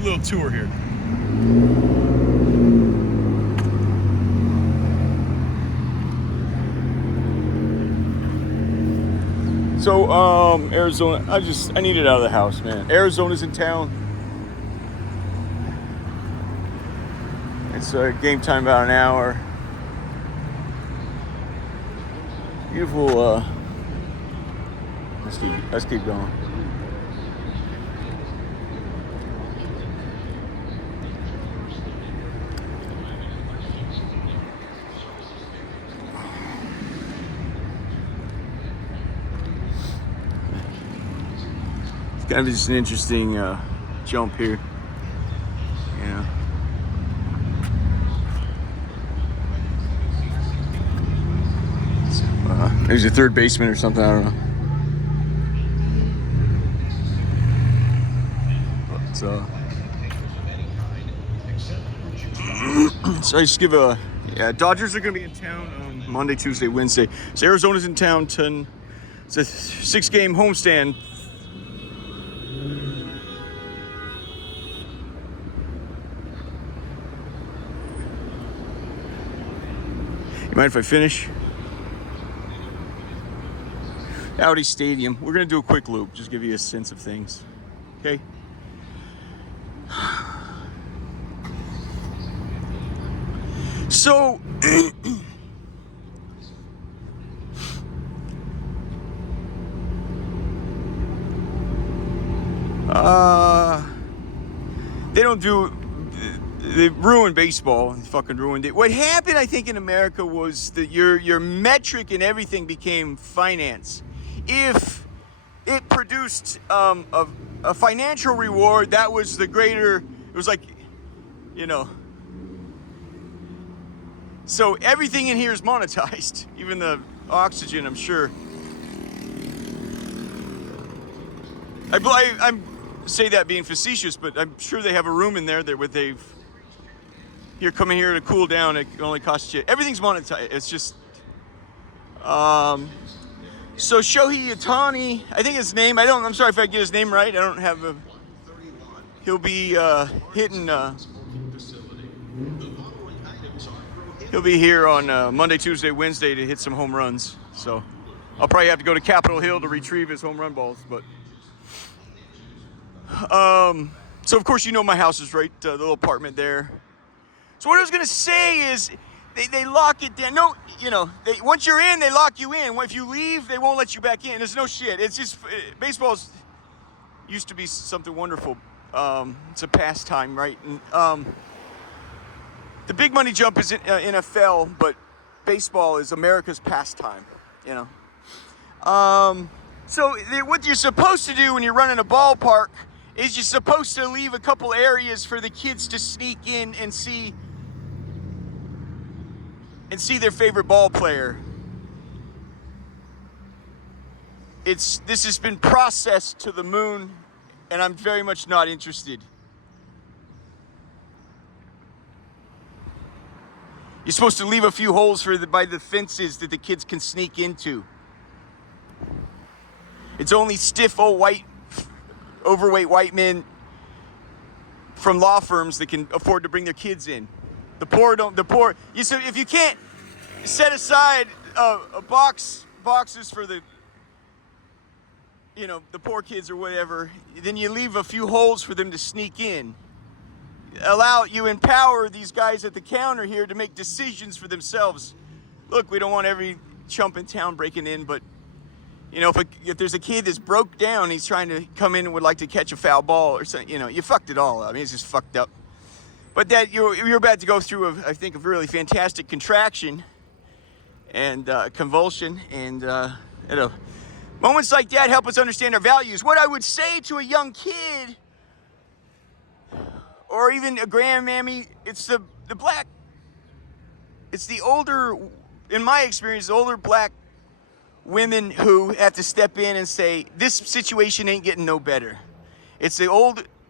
a little tour here. So, Arizona, I need it out of the house, man. Arizona's in town. It's game time about an hour. Beautiful, let's keep going. Kind of just an interesting jump here. Yeah. There's a third baseman or something. I don't know. But, so I just give a Dodgers are going to be in town on Monday, Tuesday, Wednesday. So Arizona's in town. It's a 6-game homestand. You mind if I finish? Audi Stadium. We're going to do a quick loop, just give you a sense of things. Okay? So, they don't do, they ruined baseball. They fucking ruined it. What happened, I think, in America was that your metric and everything became finance. If it produced a financial reward, that was the greater, it was like, you know. So everything in here is monetized, even the oxygen, I'm sure. I say that being facetious, but I'm sure they have a room in there that you're coming here to cool down, it only costs you, everything's monetized. It's just, so Shohei Ohtani, I think his name, I'm sorry if I get his name right, I don't have a, he'll be hitting, he'll be here on Monday, Tuesday, Wednesday to hit some home runs. So I'll probably have to go to Capitol Hill to retrieve his home run balls, but. So of course you know my house is right, the little apartment there. So what I was gonna say is, they lock it down. No, you know, once you're in, they lock you in. If you leave, they won't let you back in. There's no shit. It's just, baseball's used to be something wonderful. It's a pastime, right? And, the big money jump is in NFL, but baseball is America's pastime, you know? So what you're supposed to do when you're running a ballpark is you're supposed to leave a couple areas for the kids to sneak in and see their favorite ball player. This has been processed to the moon, and I'm very much not interested. You're supposed to leave a few holes by the fences that the kids can sneak into. It's only stiff old overweight white men from law firms that can afford to bring their kids in. The poor don't. If you can't set aside boxes for the, you know, the poor kids or whatever, then you leave a few holes for them to sneak in. You empower these guys at the counter here to make decisions for themselves. Look, we don't want every chump in town breaking in, but you know, if there's a kid that's broke down, he's trying to come in and would like to catch a foul ball or something, you know, you fucked it all up. I mean, it's just fucked up. But that you're about to go through, I think, a really fantastic contraction and convulsion, and you know, moments like that help us understand our values. What I would say to a young kid, or even a grandmammy, it's the older, in my experience, the older black women who have to step in and say, this situation ain't getting no better.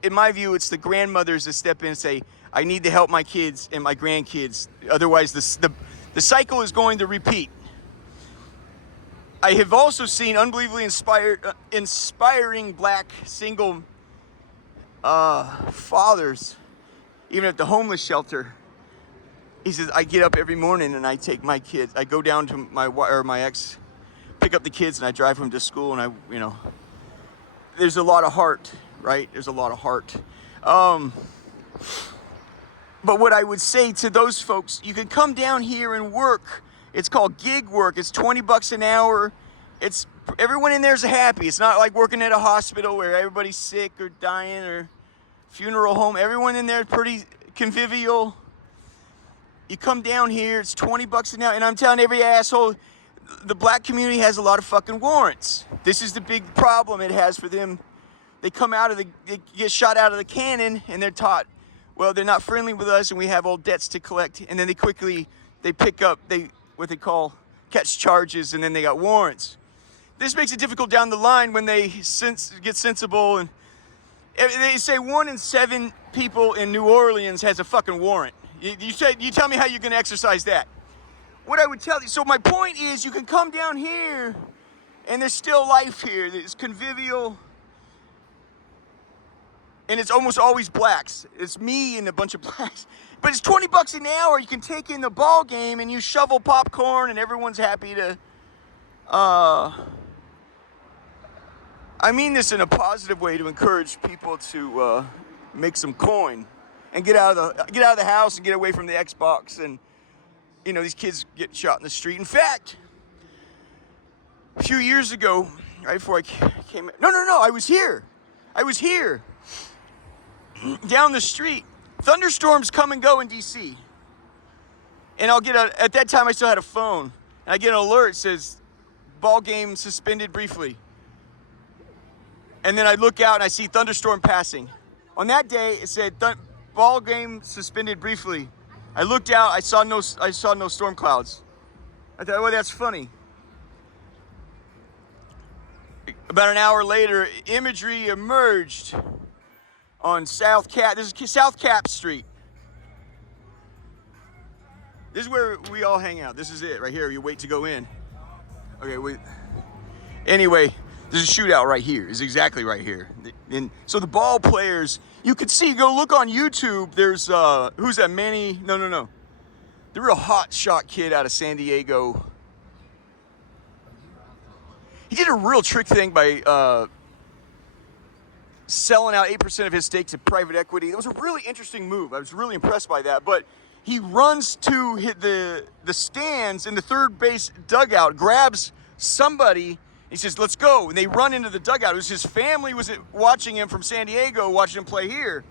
In my view, it's the grandmothers that step in and say, I need to help my kids and my grandkids. Otherwise, the cycle is going to repeat. I have also seen unbelievably inspiring black single fathers, even at the homeless shelter. He says, I get up every morning and I take my kids. I go down to my ex, pick up the kids, and I drive them to school. And there's a lot of heart, right? There's a lot of heart. But what I would say to those folks, you can come down here and work. It's called gig work. It's $20 an hour. Everyone in there's happy. It's not like working at a hospital where everybody's sick or dying, or funeral home. Everyone in there is pretty convivial. You come down here, it's $20 an hour, and I'm telling every asshole, the black community has a lot of fucking warrants. This is the big problem it has for them. They get shot out of the cannon, and they're taught, well, they're not friendly with us, and we have old debts to collect, and then they pick up, what they call catch charges, and then they got warrants. This makes it difficult down the line when they get sensible, and they say 1 in 7 people in New Orleans has a fucking warrant. You tell me how you're going to exercise that. What I would tell you, so my point is, you can come down here, and there's still life here. It's convivial, and it's almost always blacks. It's me and a bunch of blacks. But it's $20 an hour. You can take in the ball game, and you shovel popcorn, and everyone's happy to. I mean this in a positive way to encourage people to make some coin and get out of the house and get away from the Xbox. And these kids get shot in the street. In fact, a few years ago, right before I came, I was here. Down the street. Thunderstorms come and go in DC. And at that time I still had a phone. And I get an alert that says, ball game suspended briefly. And then I look out and I see thunderstorm passing. On that day, it said, ball game suspended briefly. I looked out, I saw no storm clouds. I thought, well, that's funny. About an hour later, imagery emerged on South Cap Street. This is where we all hang out. This is it right here. You wait to go in. Okay, wait. Anyway, there's a shootout right here. It's exactly right here. And so the ball players, you could see, go look on YouTube. There's, who's that, Manny? No. The real hot shot kid out of San Diego. He did a real trick thing by selling out 8% of his stakes in private equity. It was a really interesting move. I was really impressed by that. But he runs to hit the stands in the third base dugout, grabs somebody. He says, let's go. And they run into the dugout. It was his family was watching him from San Diego, watching him play here.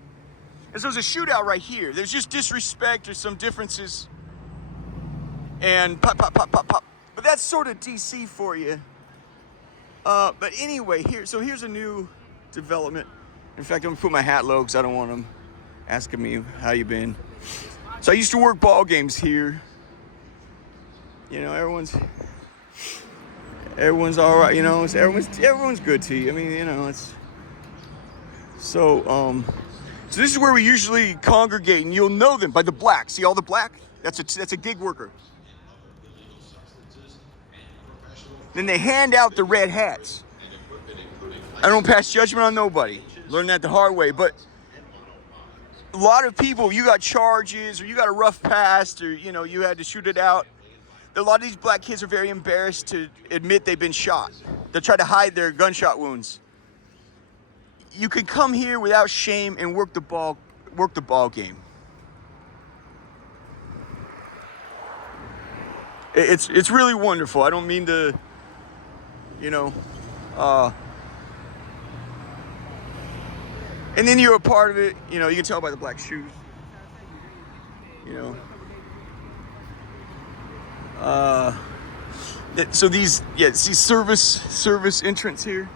And so there's a shootout right here. There's just disrespect. There's some differences. And pop. But that's sort of DC for you. But anyway, here's a new development. In fact, I'm gonna put my hat low because I don't want them asking me how you been. So I used to work ball games here. Everyone's all right. Everyone's good to you. I mean, it's so. So this is where we usually congregate, and you'll know them by the black. See all the black? That's a gig worker. Then they hand out the red hats. I don't pass judgment on nobody. Learned that the hard way. But a lot of people, you got charges, or you got a rough past, or you had to shoot it out. A lot of these black kids are very embarrassed to admit they've been shot. They try to hide their gunshot wounds. You can come here without shame and work the ball game. It's really wonderful. I don't mean to, and then you're a part of it. You can tell by the black shoes. So these service entrance here.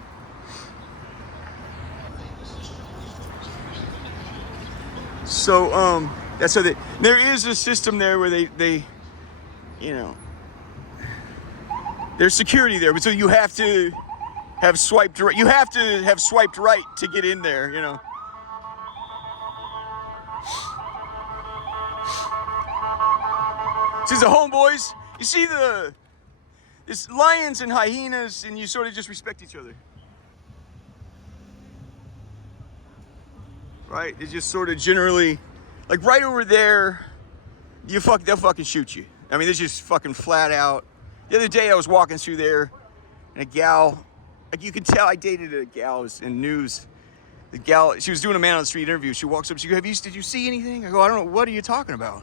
So that's how there is a system there where they there's security there, but so you have to have swiped right. You have to have swiped right to get in there. Since the homeboys, you see it's lions and hyenas, and you sort of just respect each other. right? They just sort of generally, like right over there, they'll fucking shoot you. I mean, it's just fucking flat out. The other day I was walking through there, and a gal, like you could tell I dated a gal in news. The gal, she was doing a man on the street interview. She walks up, she goes, did you see anything? I go, I don't know, what are you talking about?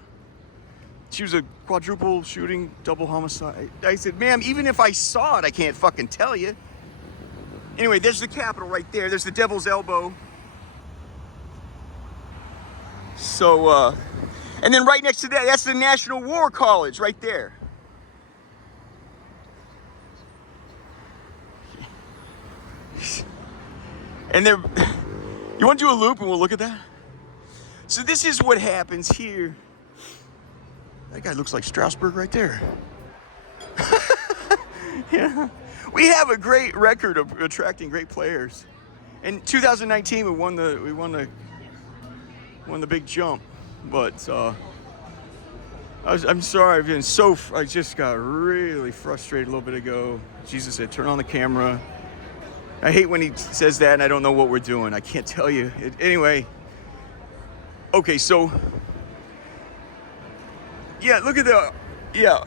She was a quadruple shooting, double homicide. I said, ma'am, even if I saw it, I can't fucking tell you. Anyway, there's the Capitol right there. There's the Devil's Elbow. So, and then right next to that, that's the National War College right there. And there, you want to do a loop and we'll look at that? So this is what happens here. That guy looks like Strasbourg right there. Yeah. We have a great record of attracting great players. In 2019, we won the big jump, but I'm sorry. I just got really frustrated a little bit ago. Jesus said, "Turn on the camera." I hate when he says that, and I don't know what we're doing. I can't tell you. Anyway. Okay, so yeah, look at the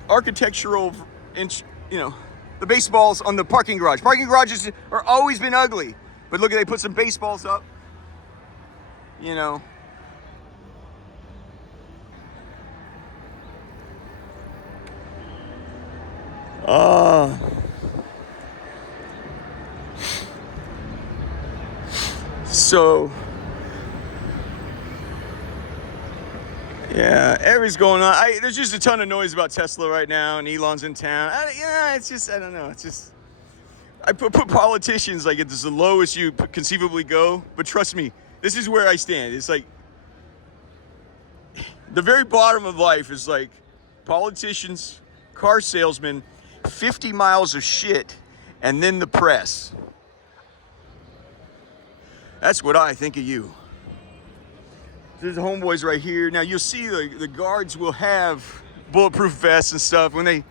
architectural, the baseballs on the parking garage. Parking garages are always been ugly, but look at, they put some baseballs up. So yeah, everything's going on. There's just a ton of noise about Tesla right now, and Elon's in town. It's just, I don't know. It's just, I put politicians like it's the lowest you conceivably go. But trust me, this is where I stand. It's like the very bottom of life is like politicians, car salesmen, 50 miles of shit, and then the press. That's what I think of you. There's the homeboys right here. Now you'll see the guards will have bulletproof vests and stuff when they.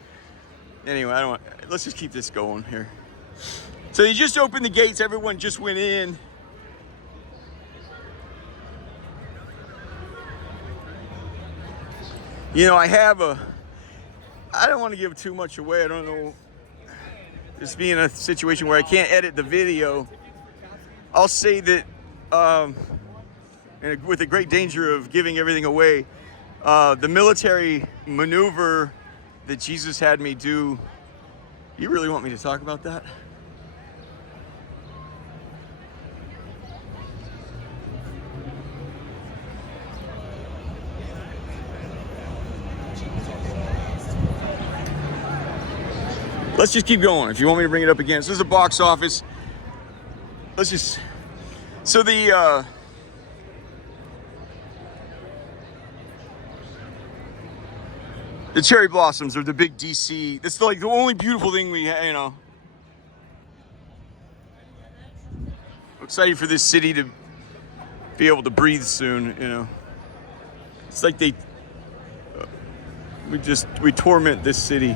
Anyway, let's just keep this going here. So you just opened the gates. Everyone just went in. I don't want to give too much away. I don't know. Just be in a situation where I can't edit the video. I'll say that, and with the great danger of giving everything away, the military maneuver that Jesus had me do. You really want me to talk about that? Let's just keep going. If you want me to bring it up again. So this is a box office. So the cherry blossoms are the big DC. That's like the only beautiful thing we have, I'm excited for this city to be able to breathe soon, It's like we torment this city.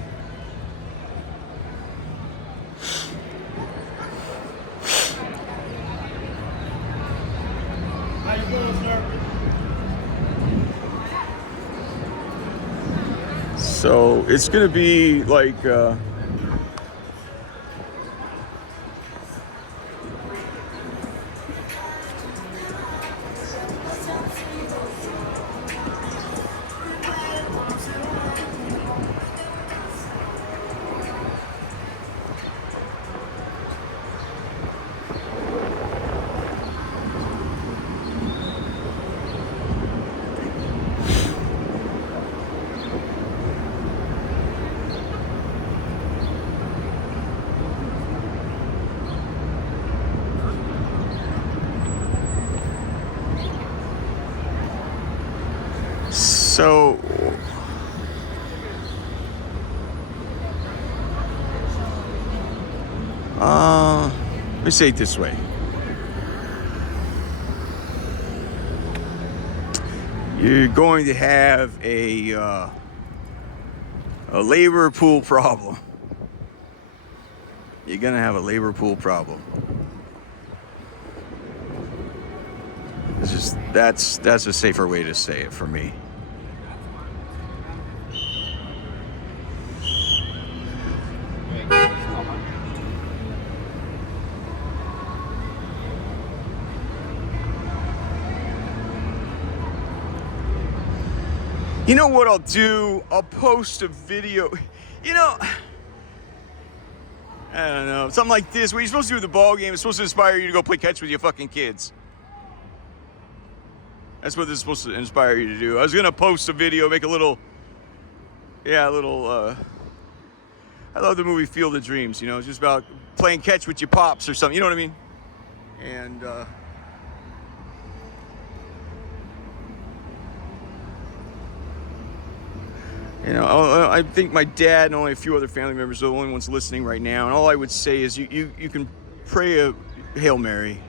So it's gonna be like so. Let me say it this way. You're going to have a labor pool problem. You're gonna have a labor pool problem. It's just That's a safer way to say it for me. You know what I'll do? I'll post a video. You know, I don't know. Something like this. What you're supposed to do with the ball game is supposed to inspire you to go play catch with your fucking kids. That's what this is supposed to inspire you to do. I was gonna post a video, make a little, I love the movie Field of Dreams. You know, it's just about playing catch with your pops or something. You know what I mean? And you know, I think my dad and only a few other family members are the only ones listening right now. And all I would say is you can pray a Hail Mary.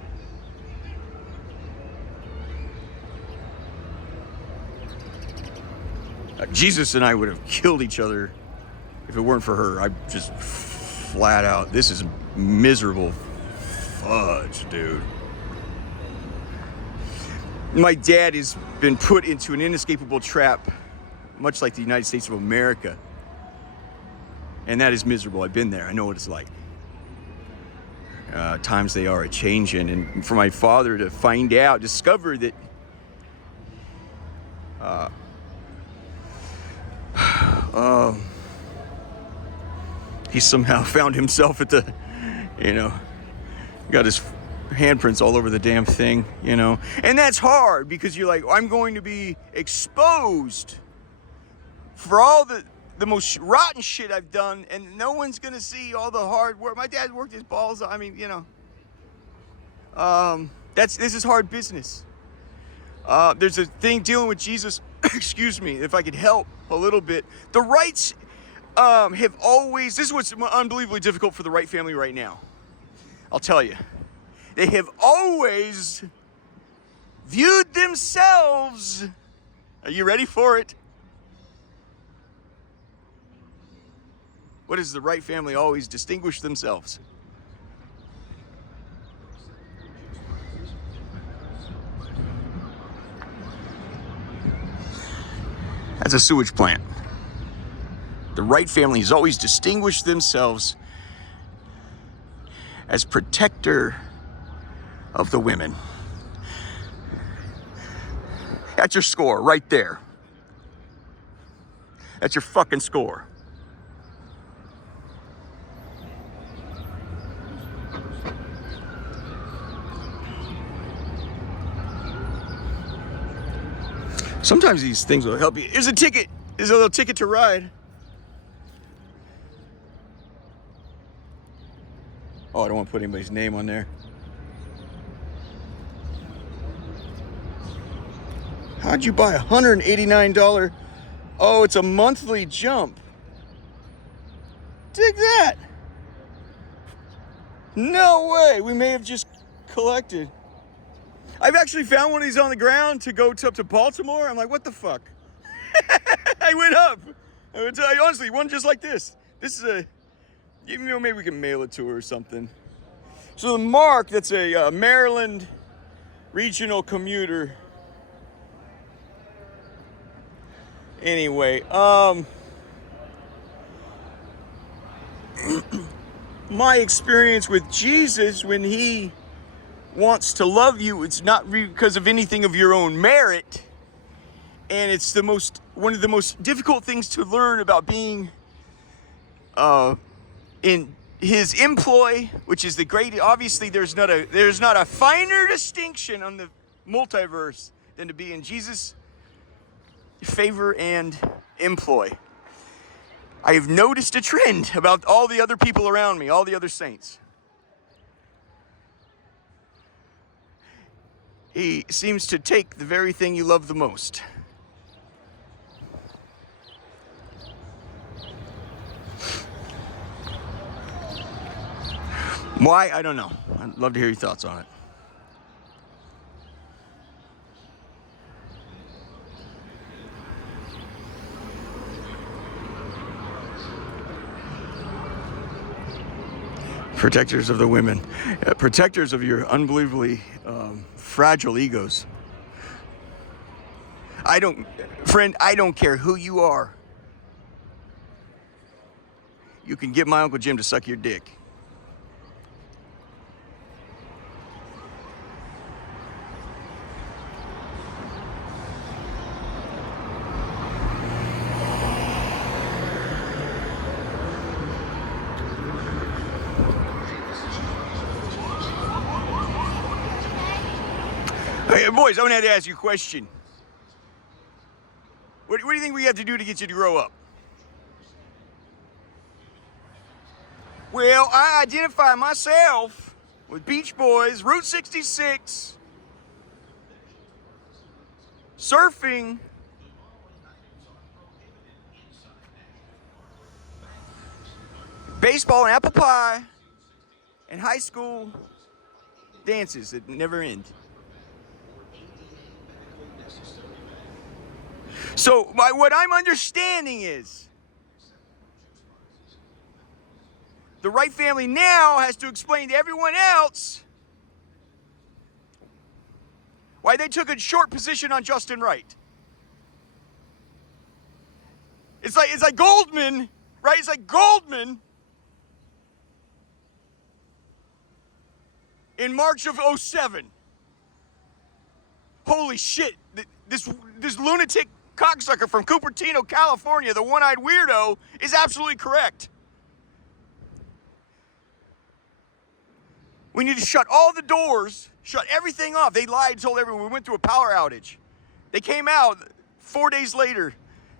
Jesus and I would have killed each other if it weren't for her. I just flat out, this is miserable fudge, dude. My dad has been put into an inescapable trap, much like the United States of America. And that is miserable. I've been there. I know what it's like. Times they are a-changing. And for my father to find out, discover that he somehow found himself at the, you know, got his handprints all over the damn thing, you know. And that's hard because you're like, I'm going to be exposed for all the most rotten shit I've done, and no one's gonna see all the hard work. My dad worked his balls. I mean, you know, this is hard business. There's a thing dealing with Jesus. Excuse me, if I could help a little bit. The rights have always. This is what's unbelievably difficult for the Wright family right now. I'll tell you, they have always viewed themselves. Are you ready for it? What does the Wright family always distinguish themselves? As a sewage plant. The Wright family has always distinguished themselves as protector of the women. That's your score right there. That's your fucking score. Sometimes these things will help you. Here's a ticket. Here's a little ticket to ride. Oh, I don't want to put anybody's name on there. How'd you buy $189? Oh, it's a monthly jump. Dig that. No way. We may have just collected. I've actually found one of these on the ground to go up to Baltimore. I'm like, what the fuck? I went up. I would tell you, honestly, one just like this. This is you know, maybe we can mail it to her or something. So the Mark, that's a Maryland regional commuter. Anyway, my experience with Jesus when he wants to love you, it's not because of anything of your own merit, and it's one of the most difficult things to learn about being in his employ, which is the great. Obviously, there's not a finer distinction on the multiverse than to be in Jesus' favor and employ. I have noticed a trend about all the other people around me, all the other saints. He seems to take the very thing you love the most. Why? I don't know. I'd love to hear your thoughts on it. Protectors of the women. Protectors of your unbelievably fragile egos. Friend, I don't care who you are. You can get my Uncle Jim to suck your dick. Hey, boys, I'm gonna have to ask you a question. What do you think we have to do to get you to grow up? Well, I identify myself with Beach Boys, Route 66, surfing, baseball and apple pie, and high school dances that never end. So what I'm understanding is the Wright family now has to explain to everyone else why they took a short position on Justin Wright. It's like Goldman, right? It's like Goldman in March of '07. Holy shit! This lunatic cocksucker from Cupertino, California, the one-eyed weirdo, is absolutely correct. We need to shut all the doors, shut everything off. They lied, told everyone. We went through a power outage. They came out 4 days later.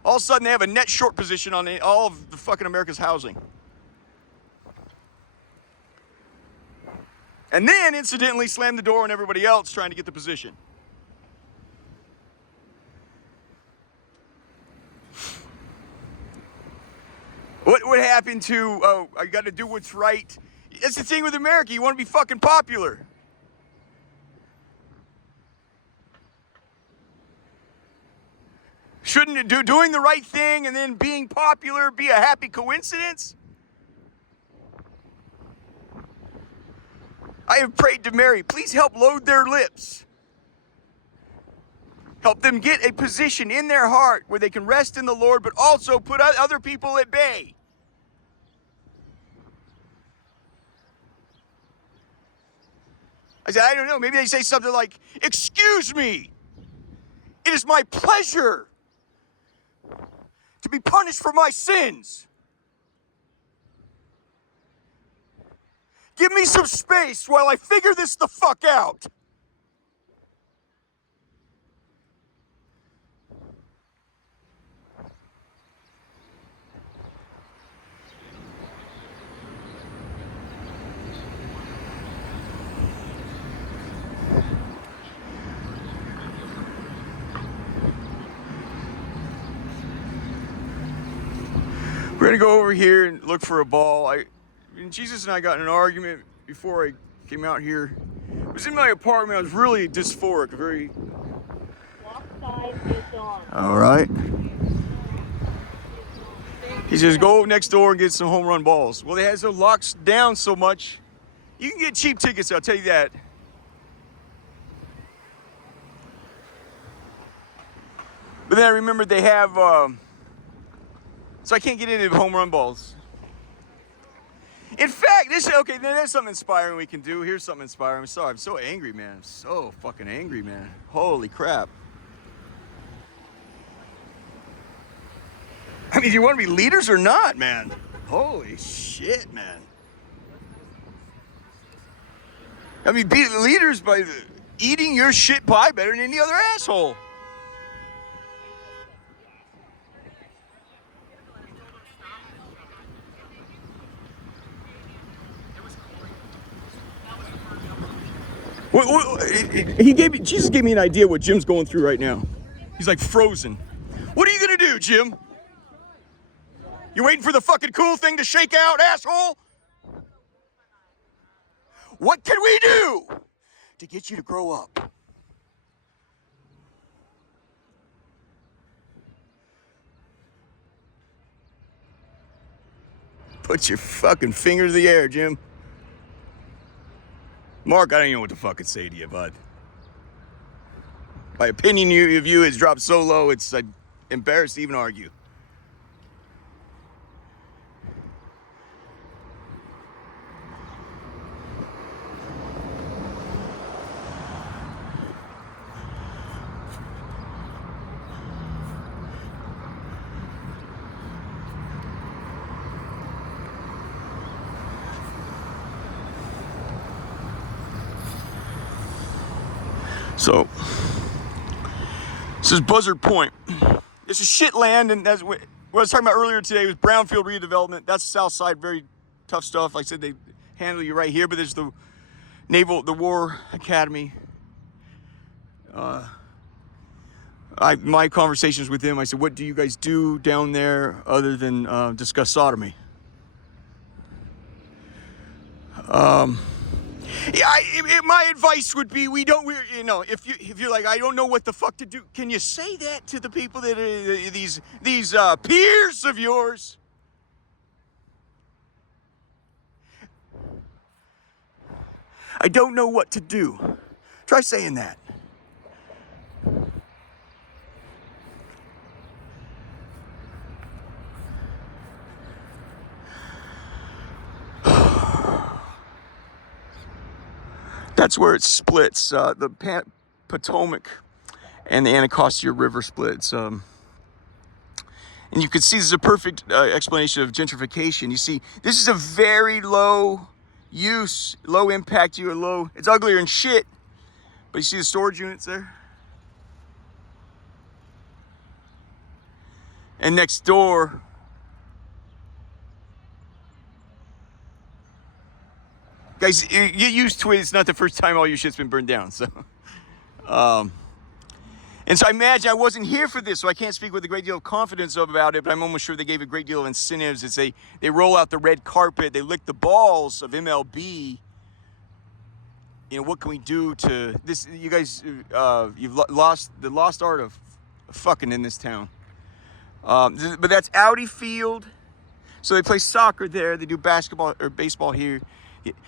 All of a sudden, they have a net short position on all of the fucking America's housing. And then, incidentally, slammed the door on everybody else trying to get the position. What happened to, oh, I got to do what's right? That's the thing with America. You want to be fucking popular. Shouldn't doing the right thing and then being popular be a happy coincidence? I have prayed to Mary, please help load their lips. Help them get a position in their heart where they can rest in the Lord, but also put other people at bay. I said, I don't know, maybe they say something like, excuse me, it is my pleasure to be punished for my sins. Give me some space while I figure this the fuck out. We're gonna go over here and look for a ball. Jesus and I got in an argument before I came out here. I was in my apartment. I was really dysphoric, very. Walk side is on. All right. He says, go next door and get some home run balls. Well, they had so locks down so much. You can get cheap tickets, I'll tell you that. But then I remembered they have, so I can't get into home run balls. In fact, okay, there's something inspiring we can do. Here's something inspiring. I'm sorry, I'm so angry, man. I'm so fucking angry, man. Holy crap. I mean, do you want to be leaders or not, man? Holy shit, man. I mean, be leaders by eating your shit pie better than any other asshole. Jesus gave me an idea what Jim's going through right now. He's like frozen. What are you gonna do, Jim? You waiting for the fucking cool thing to shake out, asshole? What can we do to get you to grow up? Put your fucking finger to the air, Jim. Mark, I don't even know what to fucking say to you, bud. My opinion of you has dropped so low, it's embarrassed to even argue. So, this is Buzzard Point. This is shit land, and that's what I was talking about earlier today was brownfield redevelopment. That's the south side, very tough stuff. Like I said, they handle you right here, but there's the War Academy. My conversations with him, I said, what do you guys do down there other than discuss sodomy? My advice would be if you're like, I don't know what the fuck to do, can you say that to the people that are these peers of yours? I don't know what to do. Try saying that. That's where it splits. The Potomac and the Anacostia River splits. And you can see this is a perfect explanation of gentrification. You see, this is a very low use, low impact, it's uglier than shit. But you see the storage units there? And next door, guys, get used to it. It's not the first time all your shit's been burned down. So, and so I imagine I wasn't here for this, so I can't speak with a great deal of confidence about it, but I'm almost sure they gave a great deal of incentives as they roll out the red carpet, they lick the balls of MLB. You know, what can we do to this? You guys, you've lost the lost art of fucking in this town. But that's Audi Field. So they play soccer there. They do basketball or baseball here.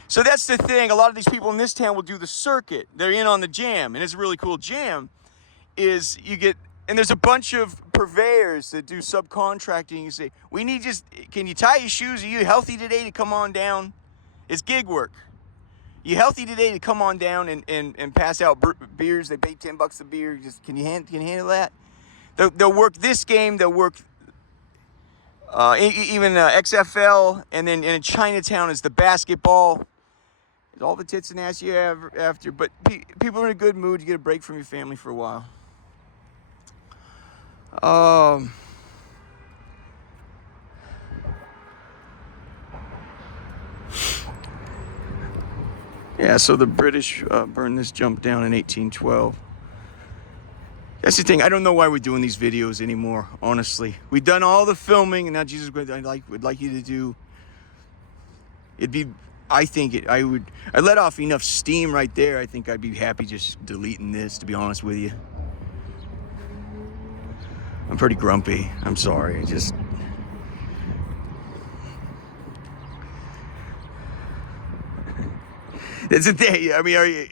So that's the thing. A lot of these people in this town will do the circuit. They're in on the jam, and it's a really cool jam. Is you get, and there's a bunch of purveyors that do subcontracting. You say, can you tie your shoes? Are you healthy today to come on down? It's gig work. You healthy today to come on down and pass out beers? They pay $10 a beer. Just can you handle that? They'll work this game. They'll work even XFL, and then in Chinatown is the basketball. It's all the tits and ass you have after. But people are in a good mood. You get a break from your family for a while. Yeah, so the British burned this jump down in 1812. That's the thing. I don't know why we're doing these videos anymore, honestly. We've done all the filming, and now Jesus would like you to do. I let off enough steam right there. I think I'd be happy just deleting this, to be honest with you. I'm pretty grumpy. I'm sorry. It's a day. I mean, are you?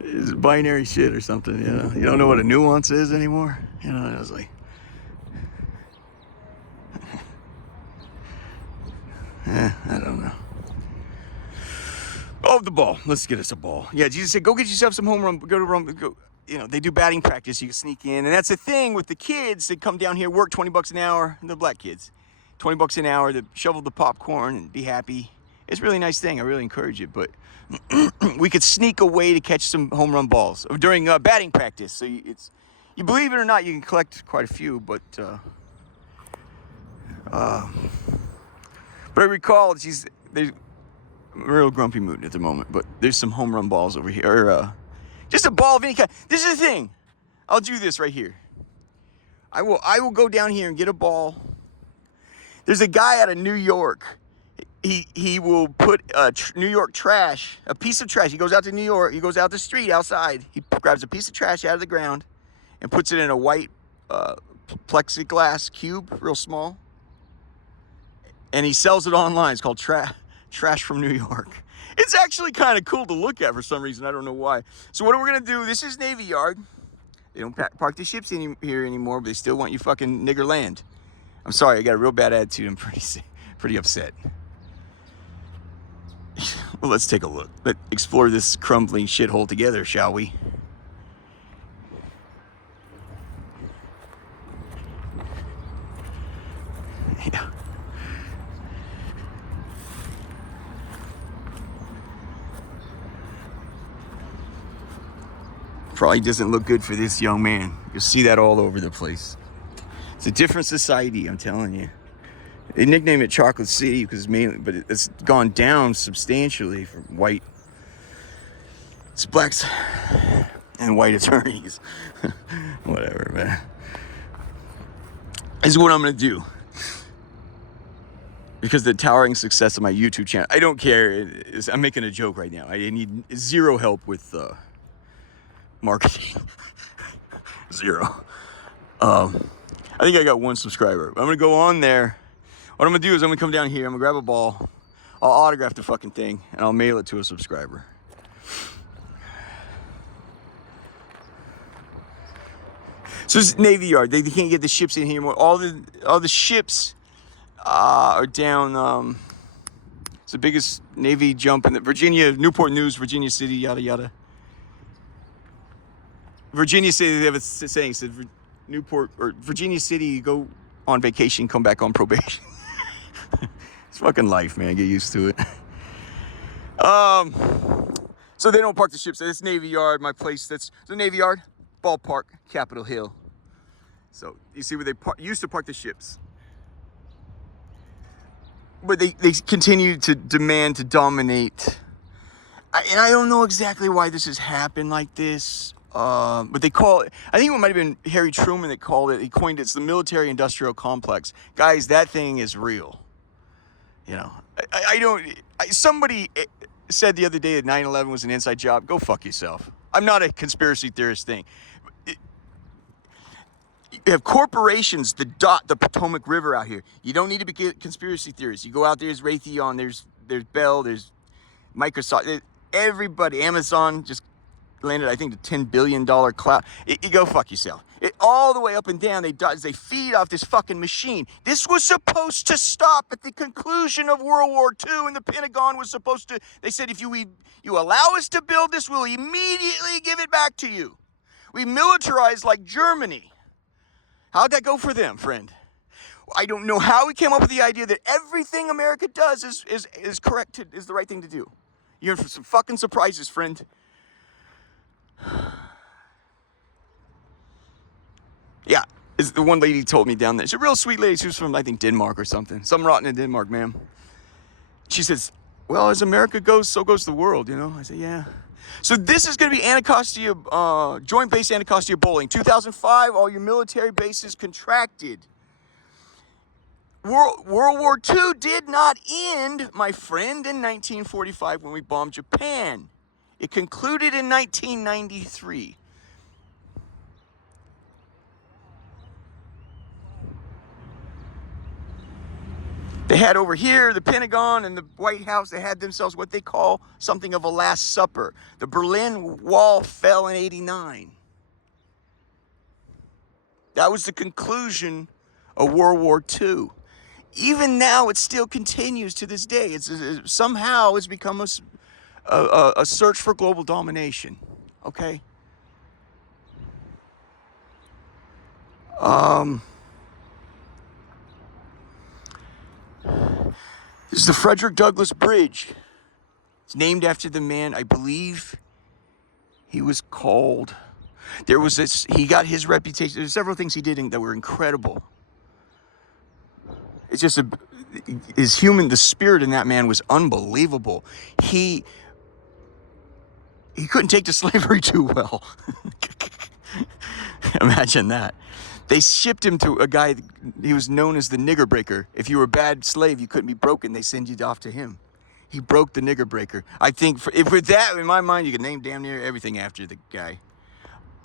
It's binary shit or something, you know? You don't know what a nuance is anymore? You know, I was like... I don't know. Oh, the ball. Let's get us a ball. Yeah, Jesus said, go get yourself some home run. Go to run. Go. You know, they do batting practice. You can sneak in. And that's the thing with the kids. They come down here, work $20 an hour. And they're black kids. $20 an hour to shovel the popcorn and be happy. It's a really nice thing. I really encourage it. But we could sneak away to catch some home run balls during batting practice. So you believe it or not, you can collect quite a few. But I recall there's a real grumpy mood at the moment. But there's some home run balls over here. Or, just a ball of any kind. This is the thing. I'll do this right here. I will go down here and get a ball. There's a guy out of New York. He will put New York trash, a piece of trash. He goes out to New York. He goes out the street outside. He grabs a piece of trash out of the ground and puts it in a white plexiglass cube, real small. And he sells it online. It's called Trash from New York. It's actually kind of cool to look at for some reason. I don't know why. So what are we going to do? This is Navy Yard. They don't park the ships here anymore, but they still want you fucking nigger land. I'm sorry, I got a real bad attitude. I'm pretty upset. Well, let's take a look. Let's explore this crumbling shithole together, shall we? Yeah. Probably doesn't look good for this young man. You'll see that all over the place. It's a different society, I'm telling you. They nickname it Chocolate City because mainly, but it's gone down substantially for white. It's blacks and white attorneys. Whatever, man. This is what I'm gonna do. Because the towering success of my YouTube channel, I don't care. I'm making a joke right now. I need zero help with marketing. Zero. I think I got one subscriber. I'm gonna go on there. What I'm gonna do is I'm gonna come down here. I'm gonna grab a ball. I'll autograph the fucking thing and I'll mail it to a subscriber. So this is Navy Yard. They can't get the ships in here anymore. All the ships are down. It's the biggest Navy jump in the Virginia, Newport News, Virginia City, yada yada. Virginia City, they have a saying, said Newport or Virginia City, go on vacation, come back on probation. It's fucking life, man. Get used to it. So they don't park the ships. That's Navy Yard, my place. That's the Navy Yard, ballpark, Capitol Hill. So you see where they used to park the ships. But they continue to demand to dominate. And I don't know exactly why this has happened like this. But they call it, I think it might have been Harry Truman that called it, he coined it, it's the military industrial complex. Guys, that thing is real. You know, somebody said the other day that 9/11 was an inside job. Go fuck yourself. I'm not a conspiracy theorist thing. You have corporations that dot the Potomac River out here. You don't need to be conspiracy theorists. You go out there, there's Raytheon, there's Bell, there's Microsoft, everybody, Amazon just landed, I think, the $10 billion cloud. You go fuck yourself. All the way up and down, they feed off this fucking machine. This was supposed to stop at the conclusion of World War II, and the Pentagon was supposed to, they said, if you allow us to build this, we'll immediately give it back to you. We militarized like Germany. How'd that go for them, friend? I don't know how we came up with the idea that everything America does is correct, is the right thing to do. You're in for some fucking surprises, friend. Yeah, is the one lady told me down there. She's a real sweet lady. She was from, I think, Denmark or something. Some rotten in Denmark, ma'am. She says, well, as America goes, so goes the world, you know? I said, yeah. So this is going to be Anacostia, Joint Base Anacostia Bowling. 2005, all your military bases contracted. World War II did not end, my friend, in 1945 when we bombed Japan. It concluded in 1993. They had over here, the Pentagon and the White House, they had themselves what they call something of a Last Supper. The Berlin Wall fell in '89. That was the conclusion of World War II. Even now, it still continues to this day. Somehow it's become a search for global domination. Okay? This is the Frederick Douglass Bridge. It's named after the man, I believe he was called. There was this, he got his reputation. There's several things he did that were incredible. It's just the spirit in that man was unbelievable. He couldn't take to slavery too well. Imagine that. They shipped him to a guy, he was known as the nigger breaker. If you were a bad slave, you couldn't be broken, they send you off to him. He broke the nigger breaker. I think, with that, in my mind, you could name damn near everything after the guy.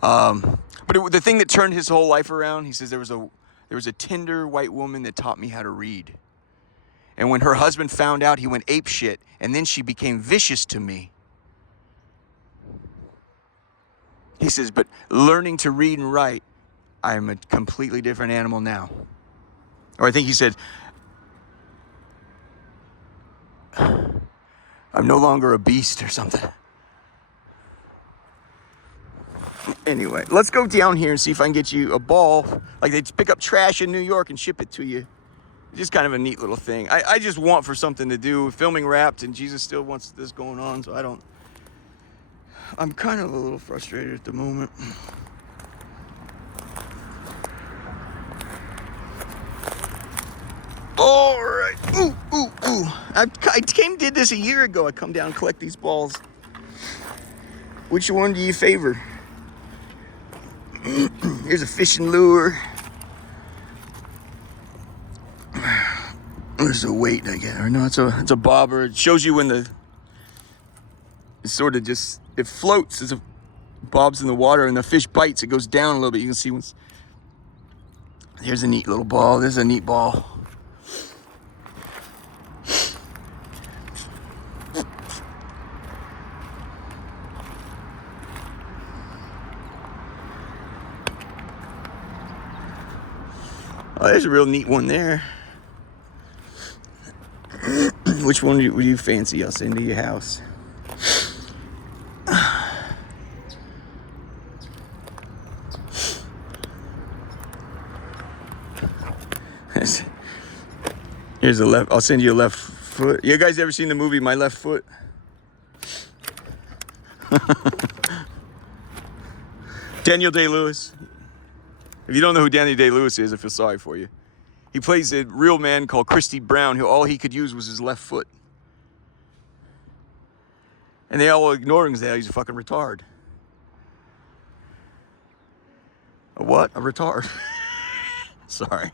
But the thing that turned his whole life around, he says, there was a tender white woman that taught me how to read. And when her husband found out, he went ape shit and then she became vicious to me. He says, but learning to read and write, I'm a completely different animal now. Or I think he said, I'm no longer a beast or something. Anyway, let's go down here and see if I can get you a ball. Like they pick up trash in New York and ship it to you. Just kind of a neat little thing. I just want for something to do. Filming Wrapped, and Jesus still wants this going on, so I'm kind of a little frustrated at the moment. All right. Ooh, ooh, ooh. I did this a year ago. I come down and collect these balls. Which one do you favor? Here's a fishing lure. There's a weight, I guess. Or no, it's a bobber. It shows you when it's sort of just, it floats as it bobs in the water, and the fish bites. It goes down a little bit. You can see here's a neat little ball. There's a neat ball. Oh, there's a real neat one there. Which one would you fancy? I'll send to your house. Here's a left. I'll send you a left foot. You guys ever seen the movie My Left Foot? Daniel Day-Lewis. If you don't know who Daniel Day-Lewis is, I feel sorry for you. He plays a real man called Christy Brown, who all he could use was his left foot. And they all ignore him because he's a fucking retard. A what? A retard. Sorry.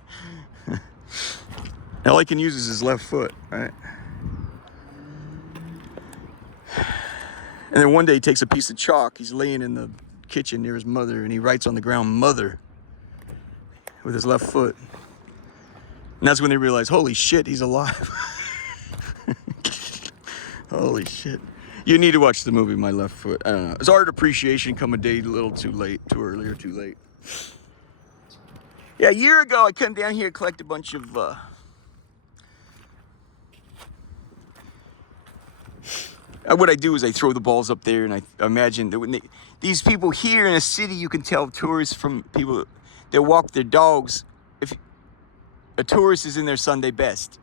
All he can use is his left foot, right? And then one day he takes a piece of chalk. He's laying in the kitchen near his mother, and he writes on the ground, "Mother," with his left foot. And that's when they realize, holy shit, he's alive. Holy shit. You need to watch the movie My Left Foot. I don't know. It's art appreciation come a day a little too late, too early or too late. Yeah, a year ago I came down here to collect a bunch of what I do is I throw the balls up there, and I imagine that when these people here in a city, you can tell tourists from people that walk their dogs. If a tourist is in their Sunday best,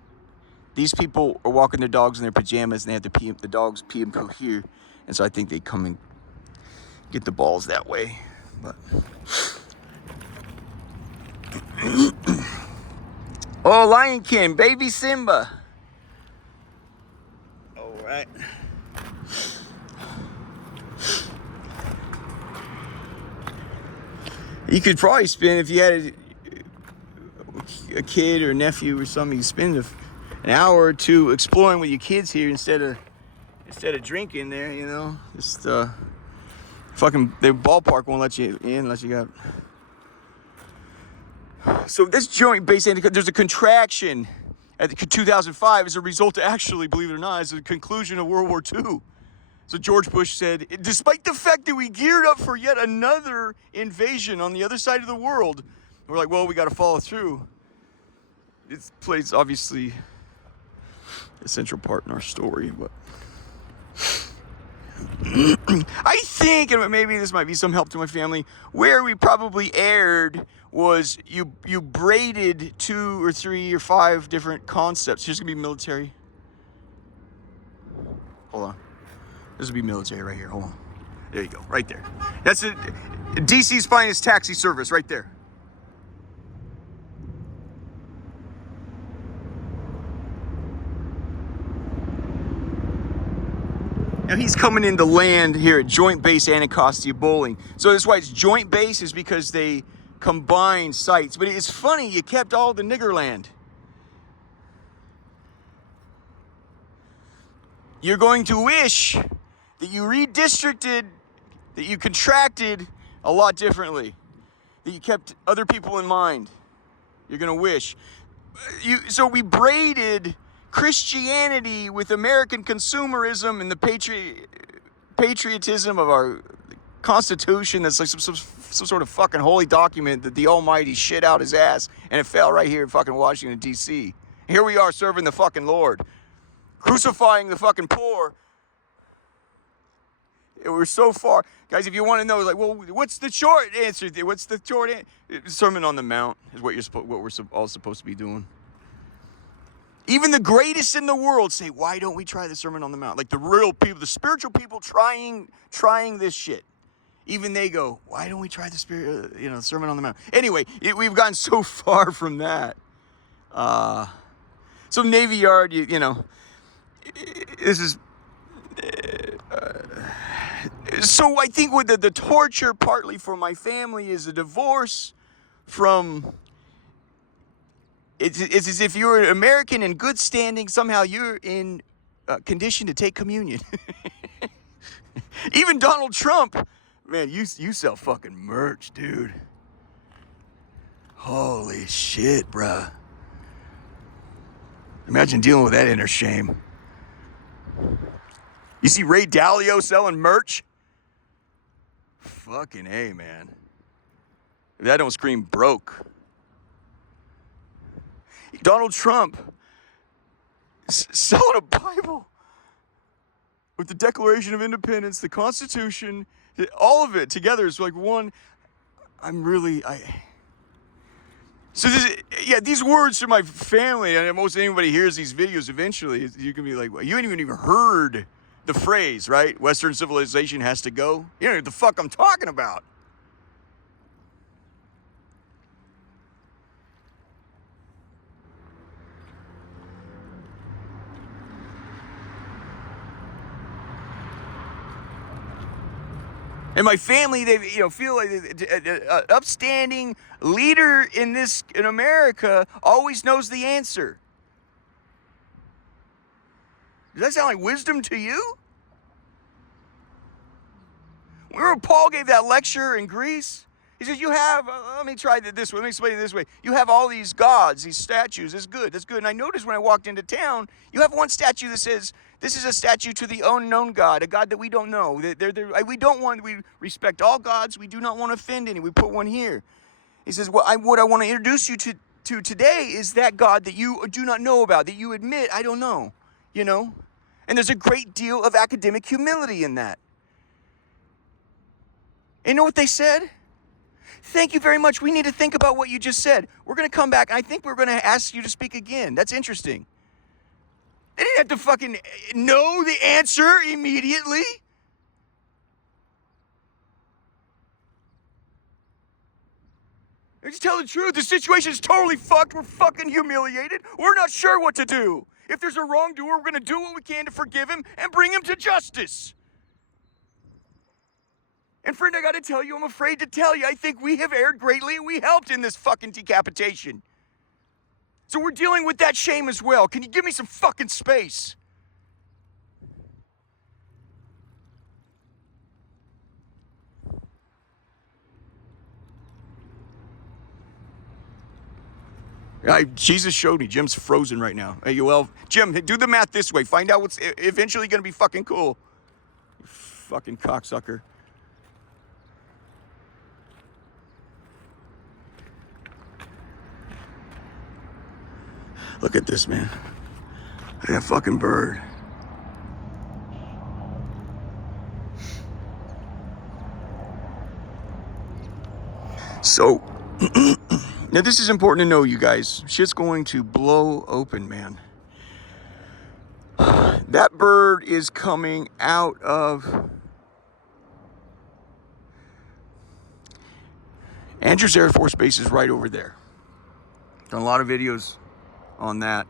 these people are walking their dogs in their pajamas, and they have to pee. The dogs pee and poo here, and so I think they come and get the balls that way. But oh, Lion King, baby Simba. All right. You could probably spend, if you had a kid or a nephew or something, you spend an hour or two exploring with your kids here instead of drinking there, you know. Just fucking the ballpark won't let you in unless you got. So this joint base, there's a contraction at 2005 as a result of, actually, believe it or not, as a conclusion of World War II. So George Bush said, despite the fact that we geared up for yet another invasion on the other side of the world, we're like, well, we got to follow through. It plays, obviously, a central part in our story, but I think, and maybe this might be some help to my family, where we probably erred was you braided 2 or 3 or 5 different concepts. Here's gonna be military. Hold on. This will be military right here. Hold on. There you go. Right there. That's it. DC's finest taxi service right there. Now he's coming into land here at Joint Base Anacostia Bowling. So that's why it's Joint Base, is because they combine sites. But it's funny, you kept all the nigger land. You're going to wish that you redistricted, that you contracted a lot differently, that you kept other people in mind. You're going to wish. So we braided Christianity with American consumerism and the patriotism of our Constitution that's like some sort of fucking holy document that the Almighty shit out his ass and it fell right here in fucking Washington, D.C. Here we are serving the fucking Lord, crucifying the fucking poor. We're so far. Guys, if you want to know, like, well, what's the short answer? What's the short answer? Sermon on the Mount is what we're all supposed to be doing. Even the greatest in the world say, why don't we try the Sermon on the Mount? Like the real people, the spiritual people trying this shit. Even they go, why don't we try the Sermon on the Mount? Anyway, we've gotten so far from that. So Navy Yard, this is... so I think with the torture partly for my family is a divorce from... It's as if you're an American in good standing, somehow you're in condition to take communion. Even Donald Trump, man, you sell fucking merch, dude. Holy shit, bruh. Imagine dealing with that inner shame. You see Ray Dalio selling merch? Fucking A, man. If that don't scream broke. Donald Trump selling a Bible with the Declaration of Independence, the Constitution, all of it together is like one. So these words to my family, and most anybody hears these videos eventually, you can be like, well, you ain't even heard the phrase, right? Western civilization has to go. You know what the fuck I'm talking about. And my family, they feel like an upstanding leader in America always knows the answer. Does that sound like wisdom to you? Remember Paul gave that lecture in Greece? He says, you have, let me try it this way, let me explain it this way. You have all these gods, these statues, that's good. And I noticed when I walked into town, you have one statue that says, this is a statue to the unknown God, a God that we don't know. We respect all gods, we do not want to offend any. We put one here. He says, what I want to introduce you to today is that God that you do not know about, that you admit, I don't know, And there's a great deal of academic humility in that. And you know what they said? Thank you very much. We need to think about what you just said. We're going to come back, and I think we're going to ask you to speak again. That's interesting. They didn't have to fucking know the answer immediately. Just tell the truth. The situation is totally fucked. We're fucking humiliated. We're not sure what to do. If there's a wrongdoer, we're going to do what we can to forgive him and bring him to justice. And friend, I got to tell you, I'm afraid to tell you, I think we have erred greatly and we helped in this fucking decapitation. So we're dealing with that shame as well. Can you give me some fucking space? Jesus showed me. Jim's frozen right now. Hey, well, Jim, do the math this way. Find out what's eventually going to be fucking cool. You fucking cocksucker. Look at this, man. Look at that fucking bird. So, now this is important to know, you guys. Shit's going to blow open, man. That bird is coming out of Andrews Air Force Base is right over there. Done a lot of videos on that.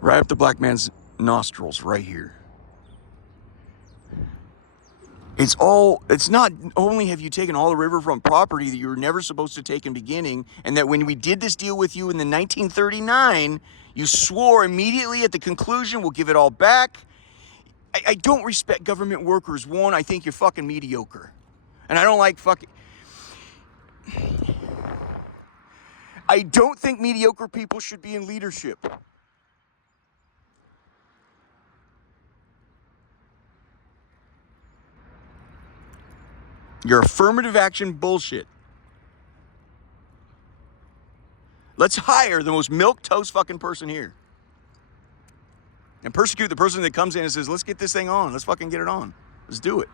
Right up the black man's nostrils, right here. It's not only have you taken all the riverfront property that you were never supposed to take in beginning, and that when we did this deal with you in the 1939, you swore immediately at the conclusion, we'll give it all back. I don't respect government workers. One, I think you're fucking mediocre. And I don't like fucking... I don't think mediocre people should be in leadership. Your affirmative action bullshit. Let's hire the most milquetoast fucking person here. And persecute the person that comes in and says, let's get this thing on. Let's fucking get it on. Let's do it.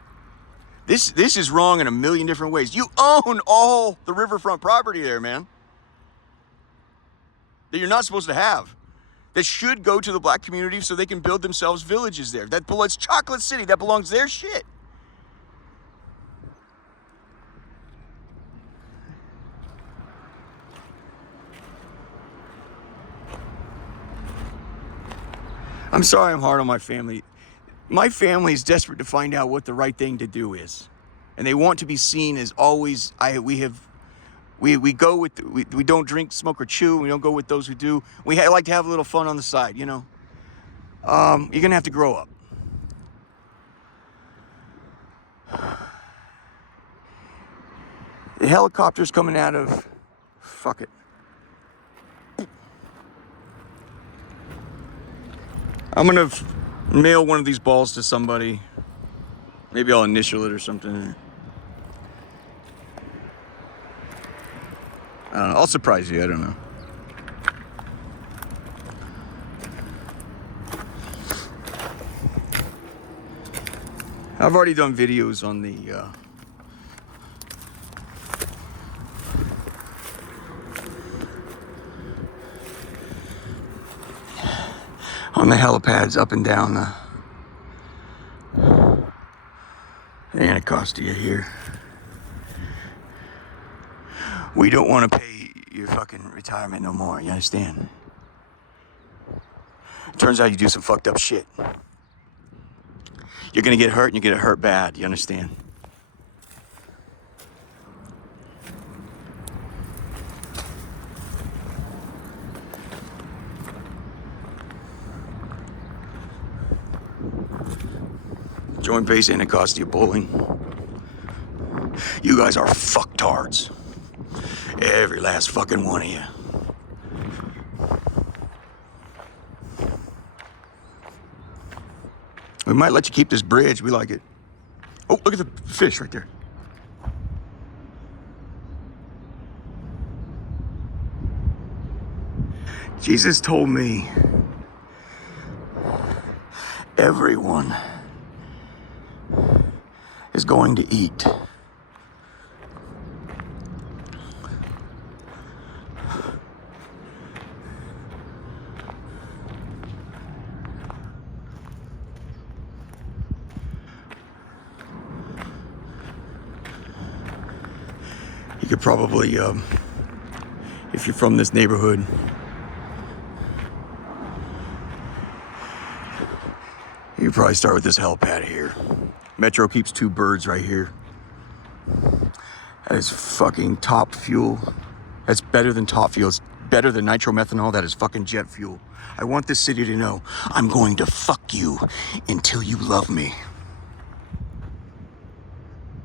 This is wrong in a million different ways. You own all the riverfront property there, man. That you're not supposed to have. That should go to the black community so they can build themselves villages there. It's Chocolate City. That belongs their shit. I'm sorry I'm hard on my family. My family is desperate to find out what the right thing to do is. And they want to be seen as always, we don't drink, smoke, or chew. We don't go with those who do. We like to have a little fun on the side, you know. You're going to have to grow up. The helicopter's coming out of... Fuck it. I'm going to mail one of these balls to somebody. Maybe I'll initial it or something. I don't know. I'll surprise you. I don't know. I've already done videos on the helipads up and down the Anacostia here. We don't want to pay your fucking retirement no more, you understand? Turns out you do some fucked up shit. You're gonna get hurt and you get hurt bad, you understand? Joint base Anacostia bowling. You guys are fucktards. Every last fucking one of you. We might let you keep this bridge. We like it. Oh, look at the fish right there. Jesus told me everyone is going to eat. You could probably, if you're from this neighborhood, you could probably start with this helipad here. Metro keeps 2 birds right here. That is fucking top fuel. That's better than top fuel. It's better than nitromethanol. That is fucking jet fuel. I want this city to know I'm going to fuck you until you love me.